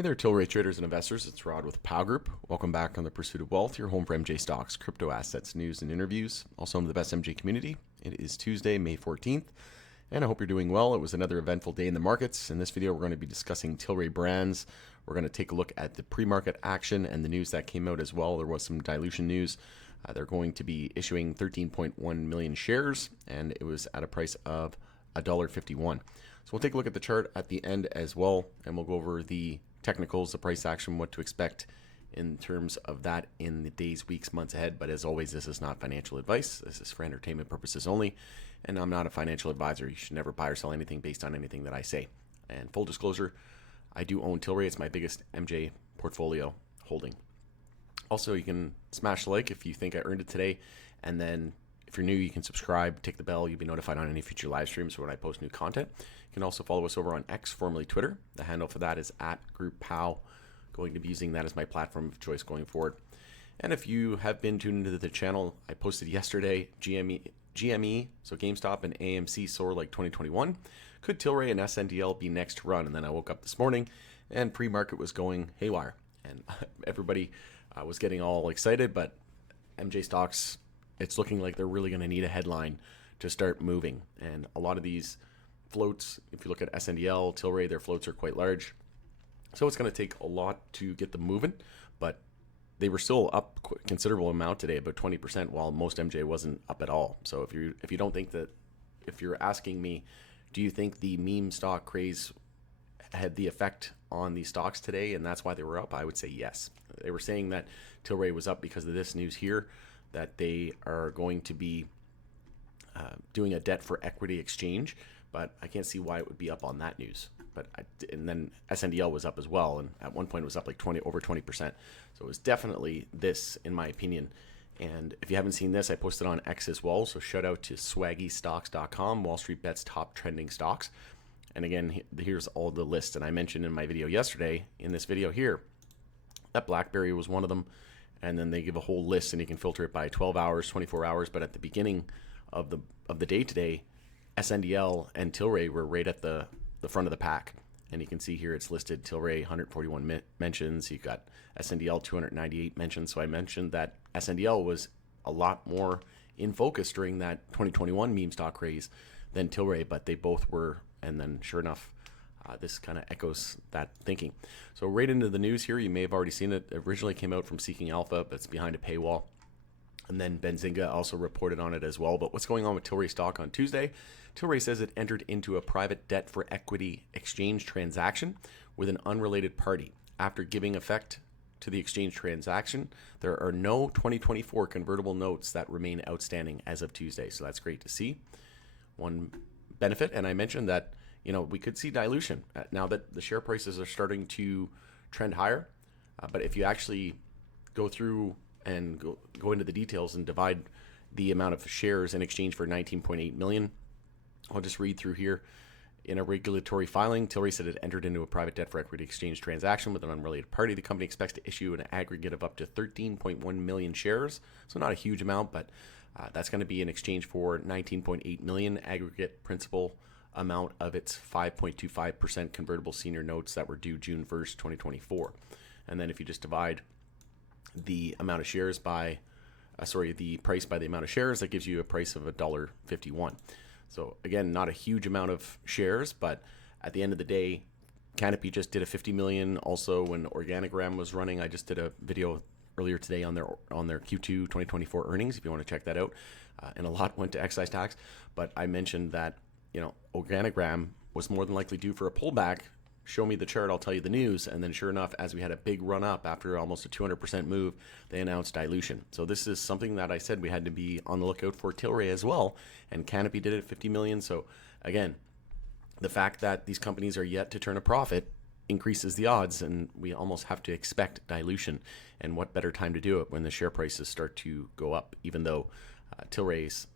Hey there, Tilray traders and investors. It's Rod with Pow Group. Welcome back on the Pursuit of Wealth, your home for MJ stocks, crypto assets, news, and interviews. Also, home to the best MJ community. It is Tuesday, May 14th, and I hope you're doing well. It was another eventful day in the markets. In this video, we're going to be discussing Tilray Brands. We're going to take a look at the pre-market action and the news that came out as well. There was some dilution news. They're going to be issuing 13.1 million shares, and it was at a price of $1.51. So we'll take a look at the chart at the end as well, and we'll go over the technicals, the price action, what to expect in terms of that in the days, weeks, months ahead. But as always, this is not financial advice. This is for entertainment purposes only, and I'm not a financial advisor. You should never buy or sell anything based on anything that I say. And full disclosure, I do own Tilray. It's my biggest MJ portfolio holding. Also, you can smash the like if you think I earned it today, and then if you're new, you can subscribe, tick the bell. You'll be notified on any future live streams when I post new content. You can also follow us over on X, formerly Twitter. The handle for that is @GroupPow. Going to be using that as my platform of choice going forward. And if you have been tuned into the channel, I posted yesterday, GME, so GameStop and AMC soar like 2021. Could Tilray and SNDL be next to run? And then I woke up this morning and pre-market was going haywire. And everybody was getting all excited, but MJ stocks, it's looking like they're really going to need a headline to start moving. And a lot of these floats, if you look at SNDL, Tilray, their floats are quite large. So it's going to take a lot to get them moving, but they were still up a considerable amount today, about 20%, while most MJ wasn't up at all. So if you don't think that, if you're asking me, do you think the meme stock craze had the effect on the stocks today and that's why they were up, I would say yes. They were saying that Tilray was up because of this news here, that they are going to be doing a debt for equity exchange, but I can't see why it would be up on that news. And then SNDL was up as well, and at one point it was up like over 20%. So it was definitely this, in my opinion. And if you haven't seen this, I posted on X as well. So shout out to swaggystocks.com, Wallstreetbets top trending stocks. And again, here's all the list. And I mentioned in my video yesterday, in this video here, that BlackBerry was one of them. And then they give a whole list, and you can filter it by 12 hours, 24 hours. But at the beginning of the day today, SNDL and Tilray were right at the front of the pack. And you can see here it's listed Tilray 141 mentions. You've got SNDL 298 mentions. So I mentioned that SNDL was a lot more in focus during that 2021 meme stock craze than Tilray, but they both were. And then sure enough, this kind of echoes that thinking. So right into the news here, you may have already seen it. It originally came out from Seeking Alpha, but it's behind a paywall. And then Benzinga also reported on it as well. But what's going on with Tilray stock on Tuesday? Tilray says it entered into a private debt for equity exchange transaction with an unrelated party. After giving effect to the exchange transaction, there are no 2024 convertible notes that remain outstanding as of Tuesday. So that's great to see. One benefit, and I mentioned that, we could see dilution now that the share prices are starting to trend higher. But if you actually go through and go into the details and divide the amount of shares in exchange for 19.8 million, I'll just read through here. In a regulatory filing, Tilray said it entered into a private debt for equity exchange transaction with an unrelated party. The company expects to issue an aggregate of up to 13.1 million shares. So not a huge amount, but that's going to be in exchange for 19.8 million aggregate principal amount of its 5.25% convertible senior notes that were due June 1st, 2024. And then if you just divide the amount of shares by, the price by the amount of shares, that gives you a price of $1.51. So again, not a huge amount of shares, but at the end of the day, Canopy just did a 50 million. Also, when Organigram was running, I just did a video earlier today on their Q2 2024 earnings, if you want to check that out. And a lot went to excise tax, but I mentioned that Organigram was more than likely due for a pullback. Show me the chart, I'll tell you the news. And then sure enough, as we had a big run up after almost a 200% move, they announced dilution. So this is something that I said we had to be on the lookout for Tilray as well. And Canopy did it at 50 million. So again, the fact that these companies are yet to turn a profit increases the odds, and we almost have to expect dilution. And what better time to do it when the share prices start to go up, even though Tilray's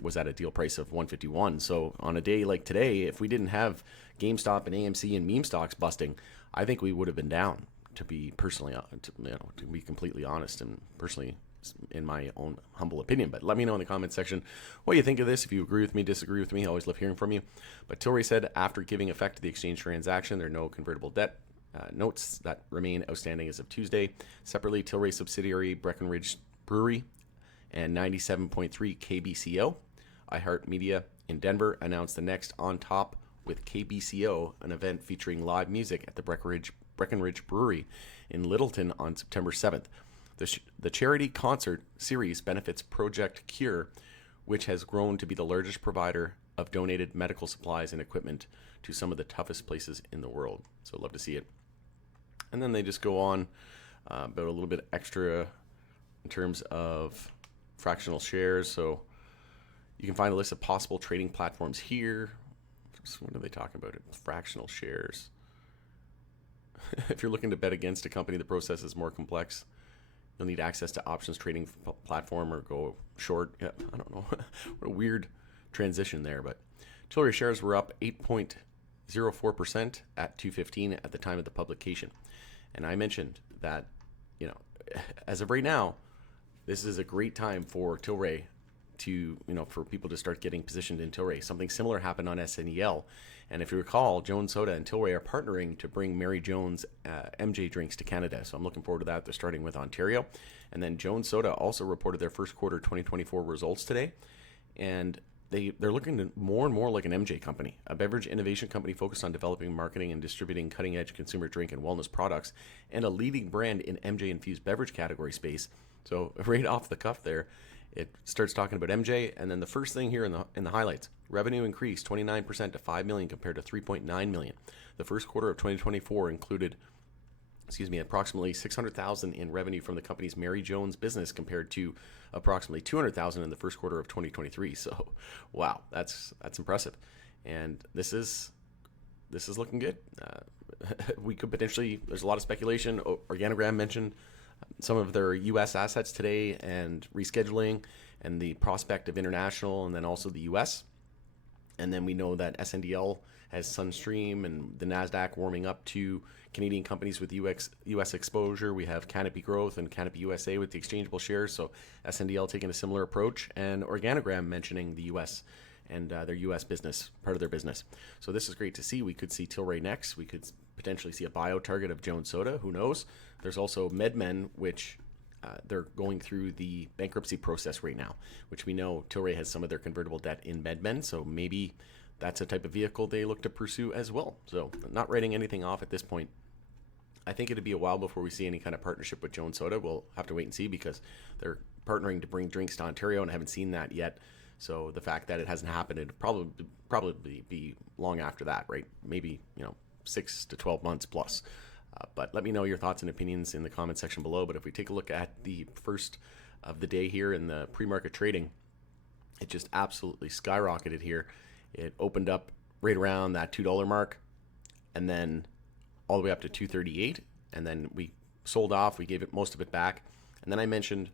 was at a deal price of 151. So on a day like today, if we didn't have GameStop and AMC and meme stocks busting, I think we would have been down, to be personally, to be completely honest, and personally, in my own humble opinion. But let me know in the comments section what you think of this. If you agree with me, disagree with me, I always love hearing from you. But Tilray said after giving effect to the exchange transaction, there are no convertible debt notes that remain outstanding as of Tuesday. Separately, Tilray subsidiary Breckenridge Brewery and 97.3 KBCO. iHeartMedia in Denver announced the next On Top with KBCO, an event featuring live music at the Breckenridge Brewery in Littleton on September 7th. The charity concert series benefits Project Cure, which has grown to be the largest provider of donated medical supplies and equipment to some of the toughest places in the world. So love to see it. And then they just go on about a little bit extra in terms of fractional shares. So you can find a list of possible trading platforms here. What are they talking about? Fractional shares. If you're looking to bet against a company, the process is more complex. You'll need access to options trading platform or go short. Yeah, I don't know. What a weird transition there. But Tilray shares were up 8.04% at $2.15 at the time of the publication. And I mentioned that, as of right now, this is a great time for Tilray to, for people to start getting positioned in Tilray. Something similar happened on SNEL. And if you recall, Jones Soda and Tilray are partnering to bring Mary Jones MJ drinks to Canada. So I'm looking forward to that. They're starting with Ontario. And then Jones Soda also reported their first quarter 2024 results today. And they're looking more and more like an MJ company, a beverage innovation company focused on developing, marketing, and distributing cutting-edge consumer drink and wellness products, and a leading brand in MJ-infused beverage category space. So right off the cuff there, it starts talking about MJ, and then the first thing here in the highlights, revenue increased 29% to $5 million compared to $3.9 million. The first quarter of 2024 included, approximately $600,000 in revenue from the company's Mary Jones business compared to approximately $200,000 in the first quarter of 2023. So, wow, that's impressive, and this is looking good. We could potentially. There's a lot of speculation. Organogram mentioned some of their U.S. assets today and rescheduling and the prospect of international and then also the U.S. And then we know that SNDL has Sunstream and the NASDAQ warming up to Canadian companies with U.S. exposure. We have Canopy Growth and Canopy USA with the exchangeable shares. So SNDL taking a similar approach, and Organogram mentioning the U.S. and their U.S. business, part of their business. So this is great to see. We could see Tilray next. We could potentially see a bio target of Jones Soda. Who knows? There's also MedMen, which they're going through the bankruptcy process right now, which we know Tilray has some of their convertible debt in MedMen. So maybe that's a type of vehicle they look to pursue as well. So not writing anything off at this point. I think it'd be a while before we see any kind of partnership with Jones Soda. We'll have to wait and see because they're partnering to bring drinks to Ontario, and I haven't seen that yet. So the fact that it hasn't happened, it'd probably be long after that, right? Maybe 6 to 12 months plus. But let me know your thoughts and opinions in the comment section below. But if we take a look at the first of the day here in the pre-market trading, it just absolutely skyrocketed here. It opened up right around that $2 mark, and then all the way up to $2.38, and then we sold off. We gave it most of it back, and then I mentioned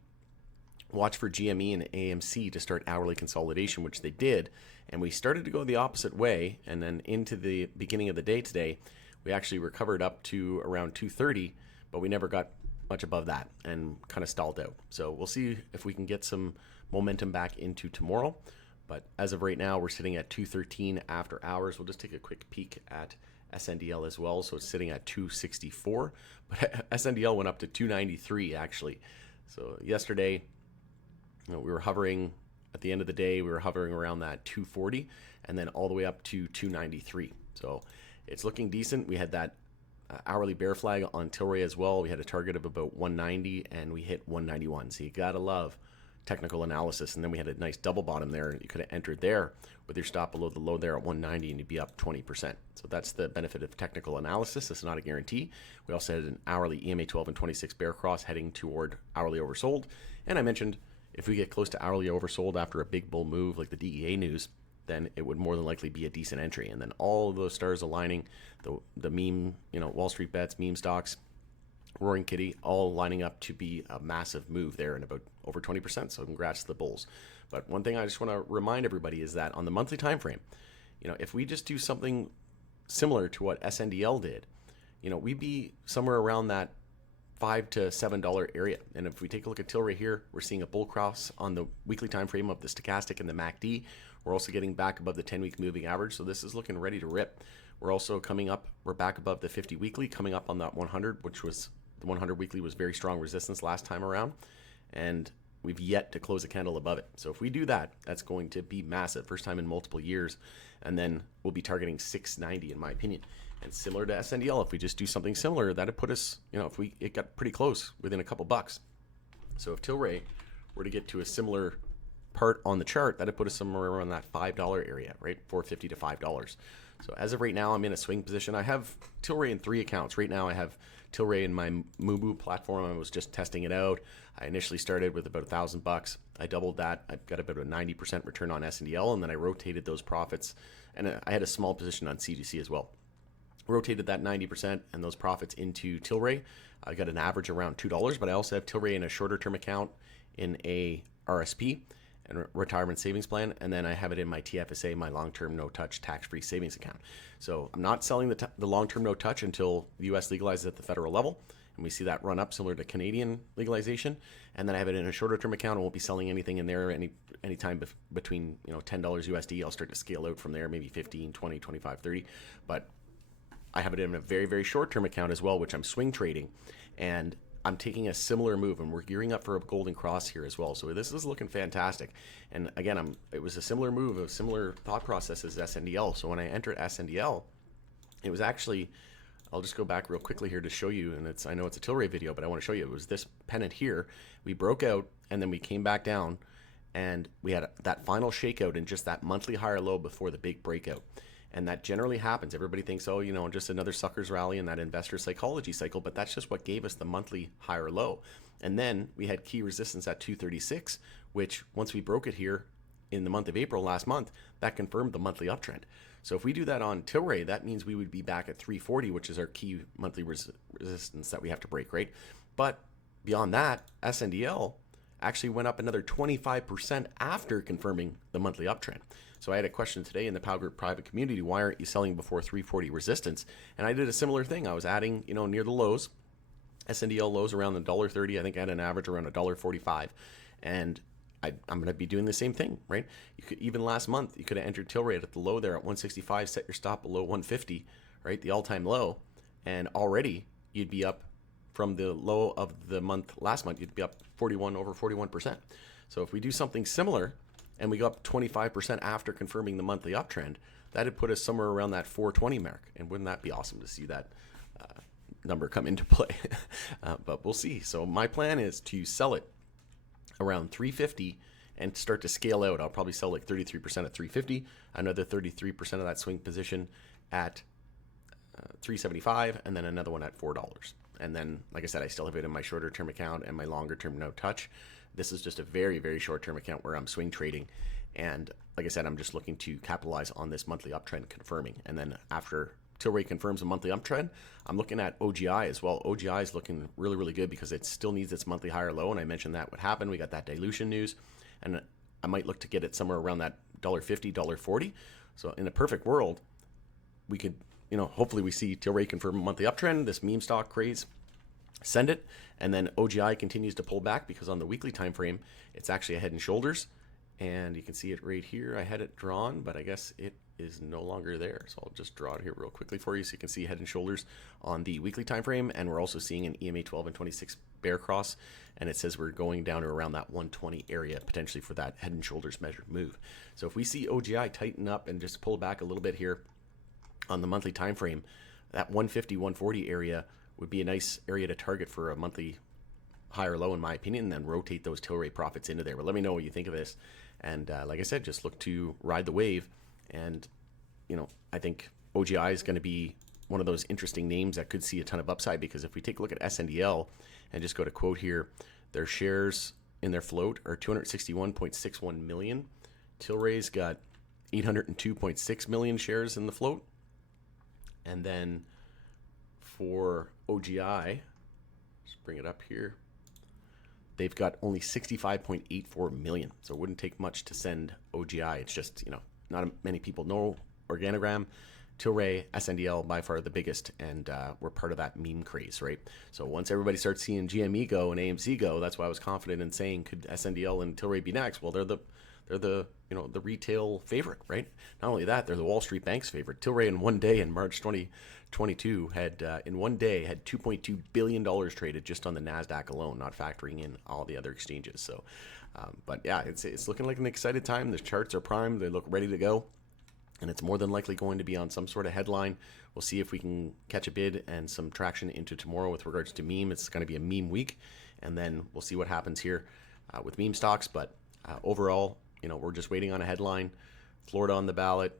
watch for GME and AMC to start hourly consolidation, which they did, and we started to go the opposite way. And then into the beginning of the day today, we actually recovered up to around 230, but we never got much above that and kind of stalled out. So we'll see if we can get some momentum back into tomorrow. But as of right now, we're sitting at 213 after hours. We'll just take a quick peek at SNDL as well. So it's sitting at 264, but SNDL went up to 293 actually. So yesterday, we were hovering at the end of the day, we were hovering around that 240 and then all the way up to 293. So it's looking decent. We had that hourly bear flag on Tilray as well. We had a target of about 190 and we hit 191. So you gotta love technical analysis. And then we had a nice double bottom there. You could have entered there with your stop below the low there at 190 and you'd be up 20%. So that's the benefit of technical analysis. It's not a guarantee. We also had an hourly EMA 12 and 26 bear cross heading toward hourly oversold. And I mentioned if we get close to hourly oversold after a big bull move like the DEA news, then it would more than likely be a decent entry. And then all of those stars aligning, the meme, Wallstreetbets, meme stocks, Roaring Kitty, all lining up to be a massive move there in about over 20%. So congrats to the bulls. But one thing I just want to remind everybody is that on the monthly time frame, if we just do something similar to what SNDL did, we'd be somewhere around that $5 to $7 area. And if we take a look at Tilray here, we're seeing a bull cross on the weekly time frame of the stochastic and the MACD. We're also getting back above the 10-week moving average. So this is looking ready to rip. We're also coming up, we're back above the 50 weekly, coming up on that 100, which was the 100 weekly was very strong resistance last time around. And we've yet to close a candle above it. So if we do that, that's going to be massive. First time in multiple years. And then we'll be targeting 690 in my opinion. And similar to SNDL, if we just do something similar, that'd put us, it got pretty close within a couple bucks. So if Tilray were to get to a similar part on the chart, that'd put us somewhere around that $5 area, right? $4.50 to $5. So as of right now, I'm in a swing position. I have Tilray in 3 accounts. Right now I have Tilray in my Mubu platform. I was just testing it out. I initially started with about $1,000. I doubled that. I've got about a 90% return on SNDL, and then I rotated those profits. And I had a small position on CGC as well. Rotated that 90% and those profits into Tilray. I got an average around $2, but I also have Tilray in a shorter term account in a RSP and retirement savings plan, and then I have it in my TFSA, my long-term no-touch tax-free savings account. So I'm not selling the long-term no-touch until the U.S. legalizes at the federal level, and we see that run up similar to Canadian legalization. And then I have it in a shorter-term account. I won't be selling anything in there any time between $10 USD. I'll start to scale out from there, maybe 15, 20, 25, 30. But I have it in a very, very short-term account as well, which I'm swing trading, and I'm taking a similar move, and we're gearing up for a golden cross here as well. So this is looking fantastic. And again, it was a similar move, a similar thought process as SNDL. So when I entered SNDL, it was actually, I'll just go back real quickly here to show you, and I know it's a Tilray video, but I want to show you. It was this pennant here. We broke out, and then we came back down, and we had that final shakeout in just that monthly higher low before the big breakout. And that generally happens. Everybody thinks, just another sucker's rally in that investor psychology cycle, but that's just what gave us the monthly higher low. And then we had key resistance at 236, which once we broke it here in the month of April last month, that confirmed the monthly uptrend. So if we do that on Tilray, that means we would be back at 340, which is our key monthly resistance that we have to break, right? But beyond that, SNDL actually went up another 25% after confirming the monthly uptrend. So I had a question today in the Pow Group private community, why aren't you selling before 340 resistance? And I did a similar thing. I was adding, near the lows, SNDL lows around the $1.30. I think I had an average around $1.45. And I'm going to be doing the same thing, right? You could, even last month, you could have entered Tilray at the low there at 165, set your stop below 150, right? The all-time low. And already you'd be up from the low of the month last month, you'd be up over 41%. So if we do something similar, and we go up 25% after confirming the monthly uptrend, that'd put us somewhere around that 420 mark. And wouldn't that be awesome to see that number come into play? But we'll see. So my plan is to sell it around 350 and start to scale out. I'll probably sell like 33% at 350, another 33% of that swing position at 375, and then another one at $4. And then, like I said, I still have it in my shorter term account and my longer term no touch. This is just a very, very short-term account where I'm swing trading. And like I said, I'm just looking to capitalize on this monthly uptrend confirming. And then after Tilray confirms a monthly uptrend, I'm looking at OGI as well. OGI is looking really, really good because it still needs its monthly higher low. And I mentioned that would happen. We got that dilution news. And I might look to get it somewhere around that $1.50, $1.40. So in a perfect world, we could, hopefully we see Tilray confirm a monthly uptrend, this meme stock craze, send it, and then OGI continues to pull back because on the weekly time frame it's actually a head and shoulders, and you can see it right here. I had it drawn, but I guess it is no longer there, so I'll just draw it here real quickly for you so you can see head and shoulders on the weekly time frame. And we're also seeing an EMA 12 and 26 bear cross, and it says we're going down to around that 120 area potentially for that head and shoulders measured move. So if we see OGI tighten up and just pull back a little bit here on the monthly time frame, that 150 140 area would be a nice area to target for a monthly higher low, in my opinion, and then rotate those Tilray profits into there. But let me know what you think of this. And like I said, just look to ride the wave. And, I think OGI is going to be one of those interesting names that could see a ton of upside, because if we take a look at SNDL and just go to quote here, their shares in their float are 261.61 million. Tilray's got 802.6 million shares in the float. And then for OGI, just bring it up here, they've got only 65.84 million. So it wouldn't take much to send OGI. It's just, not many people know Organogram. Tilray, SNDL, by far the biggest, and we're part of that meme craze, right? So once everybody starts seeing GME go and AMC go, that's why I was confident in saying, could SNDL and Tilray be next? Well, they're they're the the retail favorite, right? Not only that, they're the Wall Street Bank's favorite. Tilray in one day in March 2022 had in one day had $2.2 billion traded just on the Nasdaq alone, not factoring in all the other exchanges. So, but yeah, it's looking like an excited time. The charts are primed; they look ready to go, and it's more than likely going to be on some sort of headline. We'll see if we can catch a bid and some traction into tomorrow with regards to meme. It's going to be a meme week, and then we'll see what happens here with meme stocks. But overall, we're just waiting on a headline. Florida on the ballot.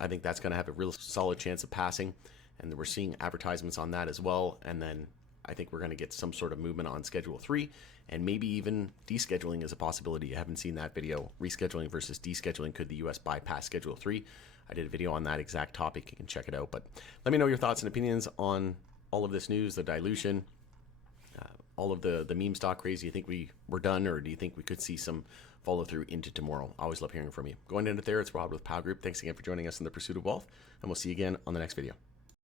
I think that's going to have a real solid chance of passing, and we're seeing advertisements on that as well. And then I think we're going to get some sort of movement on Schedule 3, and maybe even descheduling is a possibility. I haven't seen that video. Rescheduling versus descheduling. Could the U.S. bypass Schedule 3? I did a video on that exact topic. You can check it out. But let me know your thoughts and opinions on all of this news, the dilution, all of the meme stock craze. Do you think we're done, or do you think we could see some follow through into tomorrow? Always love hearing from you. Going into there, it's Rod with Pow Group. Thanks again for joining us in the Pursuit of Wealth, and we'll see you again on the next video.